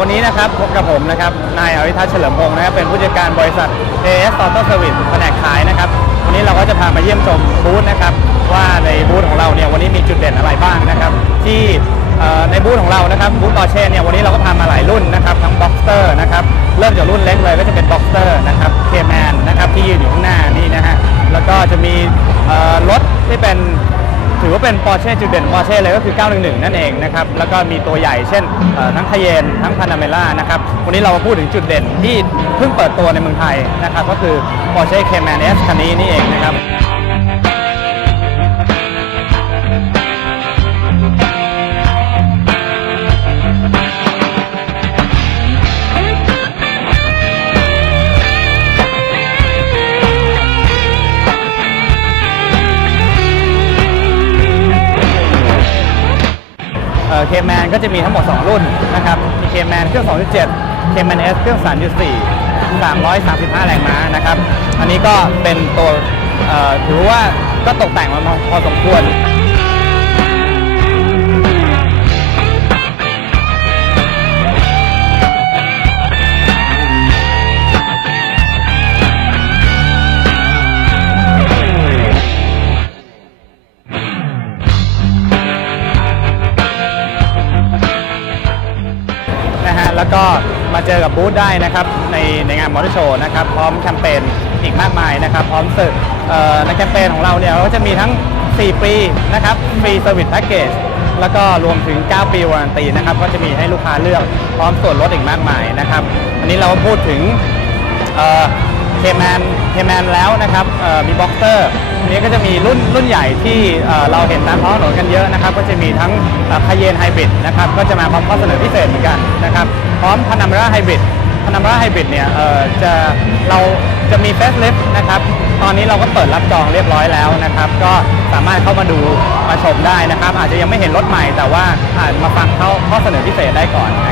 วันนี้นะครับพบกับผมนะครับ นายอวิทัศเฉลิมพงศ์นะครับเป็นผู้จัดการบริษัท AS Auto Service แผนกขายนะครับ วันนี้เราก็จะพามาเยี่ยมชมบูธนะครับ ว่าในบูธของเราเนี่ยวันนี้มีจุดเด่นอะไรบ้างนะครับ ที่ในบูธของเรานะครับบูธปอเช่เนี่ยวันนี้เราก็พามาหลายรุ่นนะครับทั้งบ็อกเตอร์นะครับเริ่มจากรุ่นเล็กเลยก็จะเป็นบ็อกเตอร์นะครับเคแมนนะครับที่ยืนอยู่ข้างหน้านี่นะฮะแล้วก็จะมีรถ อว่าเป็น Porsche จุดเด่น Porsche เลยก็คือ 911 นั่นเองนะครับ แล้วก็มีตัวใหญ่เช่นทั้งคเยนทั้งพานาเมล่านะครับ วันนี้เรามาพูดถึงจุดเด่นที่เพิ่งเปิดตัวในเมืองไทยนะครับ ก็คือ Porsche Cayman S คันนี้นี่เองนะครับ เคแมนก็จะมีทั้งหมด 2 รุ่นนะครับ มีเคแมนเครื่อง 2.7เคแมน S เครื่อง 3.4 335 แรงม้านะครับ อันนี้ก็เป็นตัวถือว่าก็ตกแต่งมาพอสมควร แล้วก็มาเจอกับบูธได้นะครับในในงานมอเตอร์โชว์นะครับพร้อมแคมเปญอีกมากมายนะครับ พร้อมสึกเอ่อในแคมเปญของเราเนี่ยเราก็จะมีทั้ง 4 ปีนะครับฟรีเซอร์วิสแพ็กเกจแล้วก็รวมถึง 9 ปีวารันตีนะครับก็จะมีให้ลูกค้าเลือกพร้อมส่วนลดอีกมากมายนะครับ อันนี้เราก็พูดถึง เคแมนเคแมนแล้วนะครับมีบ็อกเตอร์อันนี้ก็จะมีรุ่นรุ่นใหญ่ที่เเราเห็นตามท้องถนนกันเยอะนะครับ ก็จะมีทั้งคาเยนไฮบริดนะครับก็จะมาพร้อมข้อเสนอพิเศษเหมือนกันนะครับพร้อมพานามาราไฮบริดพานามาราไฮบริดเนี่ยจะเราจะมีเฟสลิฟนะครับตอนนี้เราก็เปิดรับจองเรียบร้อยแล้วนะครับ ก็สามารถเข้ามาดูมาชมได้นะครับ อาจจะยังไม่เห็นรถใหม่แต่ว่าอาจมาฟังเข้าข้อเสนอพิเศษได้ก่อนนะ